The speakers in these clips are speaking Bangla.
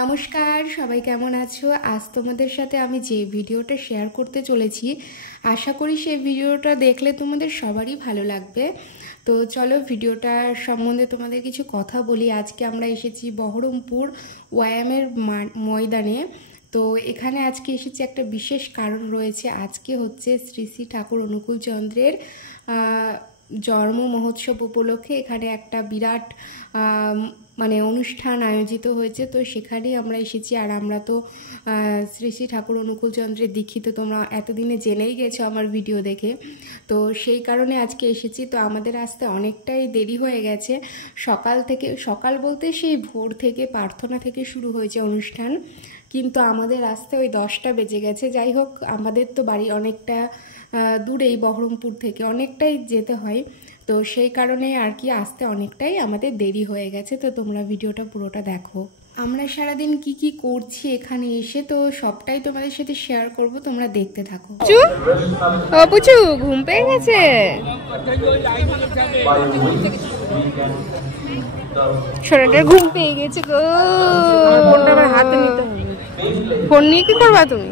নমস্কার, সবাই কেমন আছো? আজ তোমাদের সাথে আমি যে ভিডিওটা শেয়ার করতে চলেছি, আশা করি সেই ভিডিওটা দেখলে তোমাদের সবারই ভালো লাগবে। তো চলো ভিডিওটার সম্বন্ধে তোমাদের কিছু কথা বলি। আজকে আমরা এসেছি বহরমপুর ওয়ায়ামের ময়দানে। তো এখানে আজকে এসেছি একটা বিশেষ কারণ রয়েছে। আজকে হচ্ছে শ্রী শ্রী ঠাকুর অনুকূলচন্দ্রের জন্ম মহোৎসব উপলক্ষে এখানে একটা বিরাট অনুষ্ঠান আয়োজিত হয়েছে। তো সেখানেই আমরা এসেছি। আর আমরা তো শ্রী শ্রী ঠাকুর অনুকূলচন্দ্রের দীক্ষিত, তোমরা এতদিনে জেনেই গেছো আমার ভিডিও দেখে। তো সেই কারণে আজকে এসেছি। তো আমাদের আসতে অনেকটাই দেরি হয়ে গেছে। সকাল বলতে সেই ভোর থেকে প্রার্থনা থেকে শুরু হয়েছে অনুষ্ঠান, কিন্তু আমাদের আসতে ওই 10টা বেজে গেছে। যাই হোক, আমাদের তো বাড়ি অনেকটা দূরেই, বহরমপুর থেকে অনেকটাই যেতে হয়। তো সেই কারণে আর কি আসতে অনেকটাই আমাদের দেরি হয়ে গেছে। তো তোমরা ভিডিওটা পুরোটা দেখো। আমরা সারাদিন কি কি করছি এখানে এসে, তো সবটাই তোমাদের সাথে শেয়ার করব, তোমরা দেখতে থাকো। পুচু ঘুম পেয়ে গেছে, ছোটটার ঘুম পেয়ে গেছে গো। হাতে নিতে, ফোন নিয়ে কি করবা তুমি?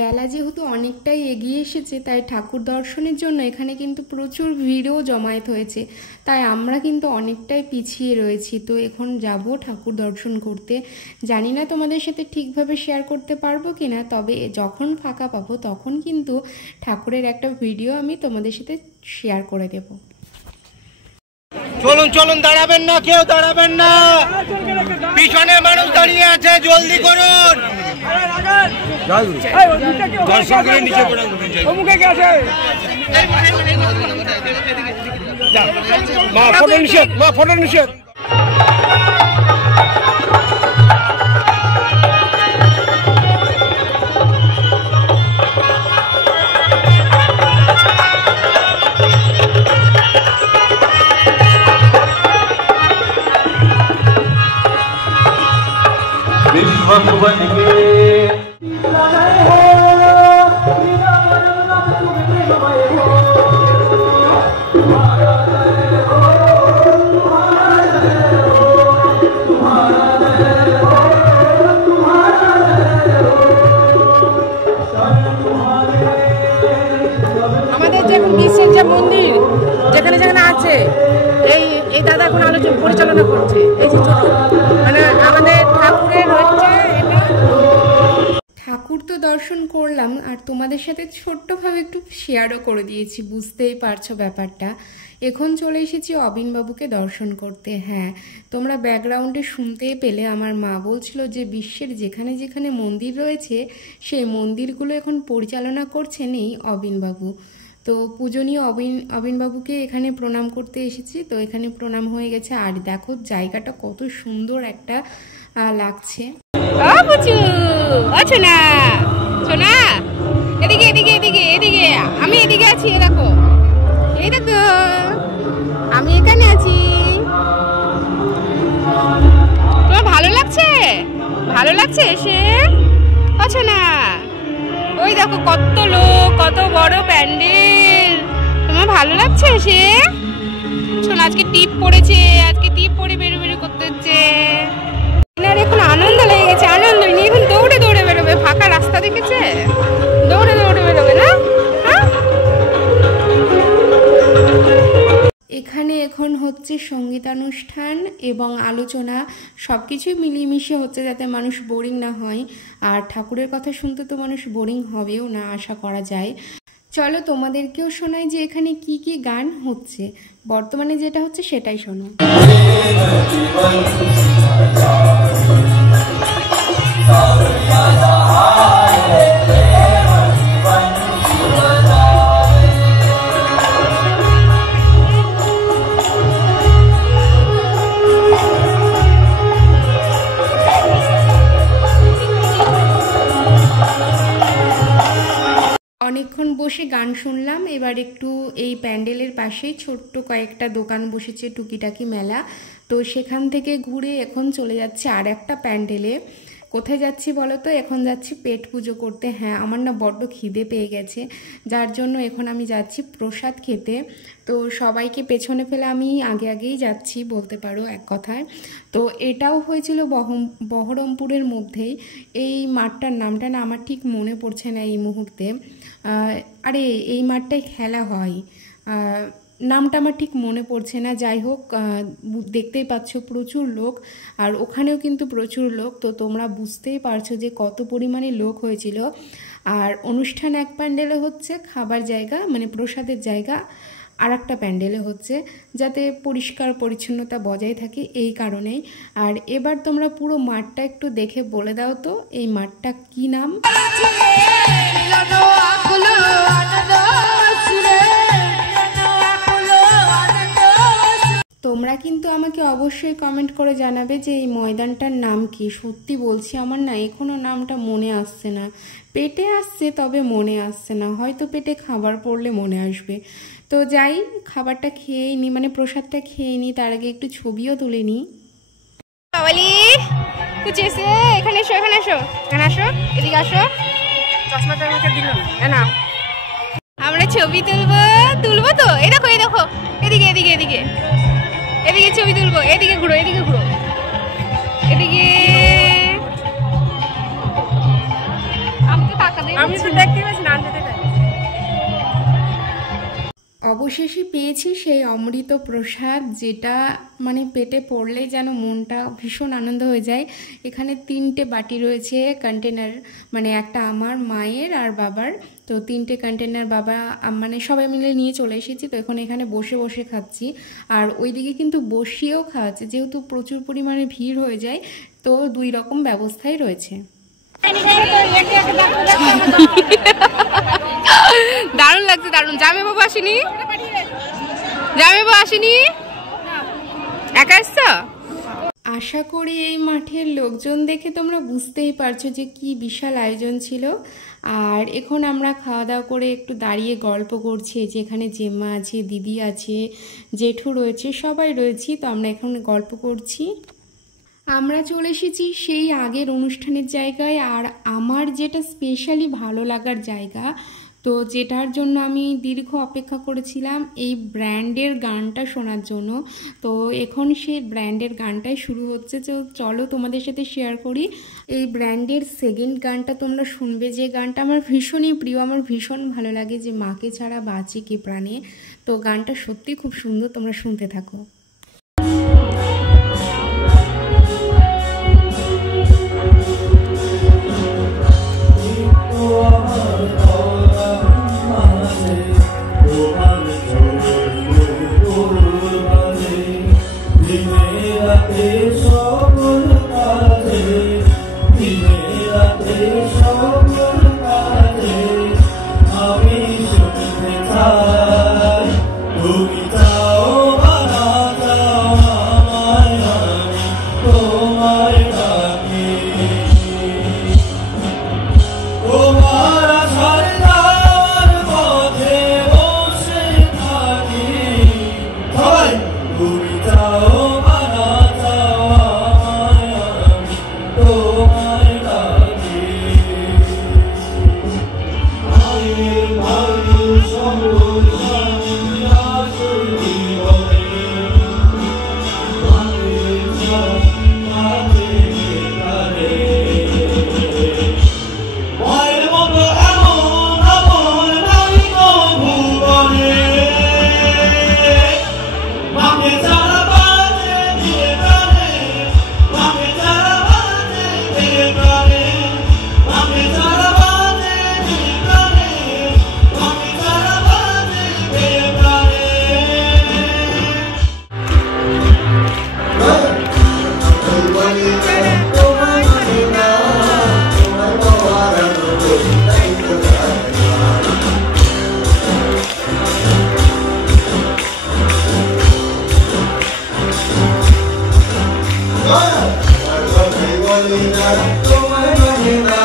বেলা যেহেতু অনেকটাই এগিয়ে এসেছে, তাই ঠাকুর দর্শনের জন্য এখানে কিন্তু প্রচুর ভিড়ও জমায়েত হয়েছে। তাই আমরা কিন্তু অনেকটাই পিছিয়ে রয়েছি। তো এখন যাব ঠাকুর দর্শন করতে। জানি না তোমাদের সাথে ঠিকভাবে শেয়ার করতে পারবো কিনা, তবে যখন ফাঁকা পাবো তখন কিন্তু ঠাকুরের একটা ভিডিও আমি তোমাদের সাথে শেয়ার করে দেব। চলুন চলুন, দাঁড়াবেন না, কেউ দাঁড়াবেন না, পিছনে মানুষ দাঁড়িয়ে আছে, জলদি করুন। দর্শন করে নিচে পড়ে মা ফটো নিষেধ, মা ফটো নিষেধ। আমাদের যে বিশ্বের যে মন্দির যেখানে যেখানে আছে, এই দাদা এখন আলোচনা পরিচালনা করছে। এই যে ছোট আমাদের ঠাকুরের হচ্ছে ঠাকুর তো দর্শন করলাম, আর তোমাদের সাথে ছোট্টভাবে একটু শেয়ারও করে দিয়েছি, বুঝতেই পারছো ব্যাপারটা। এখন চলে এসেছি অবিনবাবুকে দর্শন করতে। হ্যাঁ, তোমরা ব্যাকগ্রাউন্ডে শুনতেই পেলে, আমার মা বলছিল যে বিশ্বের যেখানে যেখানে মন্দির রয়েছে সেই মন্দিরগুলো এখন পরিচালনা করছেন এই অবিনবাবু। তো পূজনীয় অবিনবাবুকে এখানে প্রণাম করতে এসেছি। তো এখানে প্রণাম হয়ে গেছে। আর দেখো জায়গাটা কত সুন্দর একটা লাগছে। সোনা সোনা, এদিকে এদিকে এদিকে এদিকে, আমি এদিকে আছি। দেখো, এই দেখো আমি এখানে আছি। তোমার ভালো লাগছে? ভালো লাগছে এসে? আচ্ছা না, ওই দেখো কত লোক, কত বড় প্যান্ডেল। তোমার ভালো লাগছে এসে? শোনো, আজকে টিপ পড়েছে, আজকে টিপ পরে বেরো বেরো করতে হচ্ছে। এখন আনন্দ লেগে গেছে, আনন্দ নিয়ে এখন দৌড়ে দৌড়ে বেরোবে। ফাঁকা রাস্তা দেখেছে, দৌড়ে দৌড়ে বেরোবে না? এখানে এখন হচ্ছে সঙ্গীতানুষ্ঠান এবং আলোচনা, সব কিছুই মিলিয়ে হচ্ছে, যাতে মানুষ বোরিং না হয়। আর ঠাকুরের কথা শুনতে তো মানুষ বোরিং হবেও না, আশা করা যায়। চলো তোমাদেরকেও শোনাই যে এখানে কি কি গান হচ্ছে। বর্তমানে যেটা হচ্ছে সেটাই শোনো। অনেকক্ষণ বসে গান শুনলাম। এবার একটু এই প্যান্ডেলের পাশেই ছোট্ট কয়েকটা দোকান বসেছে, টুকিটাকি মেলা। তো সেখান থেকে ঘুরে এখন চলে যাচ্ছে আর একটা প্যান্ডেলে। কোথায় যাচ্ছি বলো তো? এখন যাচ্ছি পেট পুজো করতে। হ্যাঁ, আমার না বড্ড খিদে পেয়ে গেছে, যার জন্য এখন আমি যাচ্ছি প্রসাদ খেতে। তো সবাইকে পেছনে ফেলে আমি আগেই যাচ্ছি বলতে পারো এক কথায়। তো এটাও হয়েছিল বহরমপুরের মধ্যেই। এই মাঠটার নামটা না আমার ঠিক মনে পড়ছে না এই মুহূর্তে। আরে এই মাঠটায় খেলা হয়, নামটা আমার ঠিক মনে পড়ছে না। যাই হোক, দেখতেই পাচ্ছ প্রচুর লোক, আর ওখানেও কিন্তু প্রচুর লোক। তো তোমরা বুঝতেই পারছো যে কত পরিমাণে লোক হয়েছিল। আর অনুষ্ঠান এক প্যান্ডেলে হচ্ছে, খাবার জায়গা মানে প্রসাদের জায়গা আর একটা প্যান্ডেলে হচ্ছে, যাতে পরিষ্কার পরিচ্ছন্নতা বজায় থাকে এই কারণেই। আর এবার তোমরা পুরো মাঠটা একটু দেখে বলে দাও তো এই মাঠটা কি নাম? তোমরা কিন্তু আমাকে অবশ্যই কমেন্ট করে জানাবে যে এই ময়দানটার নাম কি। সত্যি বলছি, আমার না এখনো নামটা মনে আসছে না। পেটে আসছে তবে মনে আসছে না, হয়তো পেটে খাবার পড়লে মনে আসবে। তো যাই, খাবারটা খেয়েই নি, মানে প্রসাদটা খেয়ে নি, তার আগে একটু ছবিও তুলে নি। বাবালি কুচেছে, এখানে এসো, এখানে এসো, এখানে আসো, এদিকে আসো। চশমাটা আমাকে দিল না, আমরা ছবি তুলবো তো। এই দেখো, এই দেখো, এদিকে এদিকে এদিকে এদিকে ছবি তুলবো। এদিকে ঘুরো, এদিকে ঘুরো, এদিকে। আমি তো দেখতে পাচ্ছি না। অবশেষে পেয়েছি সেই অমৃত প্রসাদ, যেটা মানে পেটে পড়লেই যেন মনটা ভীষণ আনন্দ হয়ে যায়। এখানে 3টে বাটি রয়েছে, কন্টেনার, মানে একটা আমার, মায়ের আর বাবার। তো 3টে কন্টেনার বাবা মানে সবাই মিলে নিয়ে চলে এসেছি। তো এখন এখানে বসে বসে খাচ্ছি, আর ওইদিকে কিন্তু বসিয়েও খাওয়াচ্ছে, যেহেতু প্রচুর পরিমাণে ভিড় হয়ে যায়। তো 2 রকম ব্যবস্থাই রয়েছে। দারুণ লাগছে, দারুণ। জামাইবাবু আসেনি? জামাইবাবু আসেনি? একা এসছো? আশা করি এই মাঠের লোকজন দেখে তোমরা বুঝতেই পারছো যে কি বিশাল আয়োজন ছিল। আর এখন আমরা খাওয়া দাওয়া করে একটু দাঁড়িয়ে গল্প করছি। যে এখানে জেম্মা আছে, দিদি আছে, জেঠু রয়েছে, সবাই রয়েছি। তো আমরা এখন গল্প করছি। আমরা চলে এসেছি সেই আগের অনুষ্ঠানের জায়গায়, আর আমার যেটা স্পেশালি ভালো লাগার জায়গা, তো যেটার জন্য আমি দীর্ঘ অপেক্ষা করেছিলাম এই ব্র্যান্ডের গানটা শোনার জন্য। তো এখন সেই ব্র্যান্ডের গানটাই শুরু হচ্ছে। তো চলো তোমাদের সাথে শেয়ার করি। এই ব্র্যান্ডের সেকেন্ড গানটা তোমরা শুনবে, যে গানটা আমার ভীষণই প্রিয়, আমার ভীষণ ভালো লাগে, যে মাকে ছাড়া বাঁচি কি প্রাণে। তো গানটা সত্যি খুব সুন্দর, তোমরা শুনতে থাকো। তোমার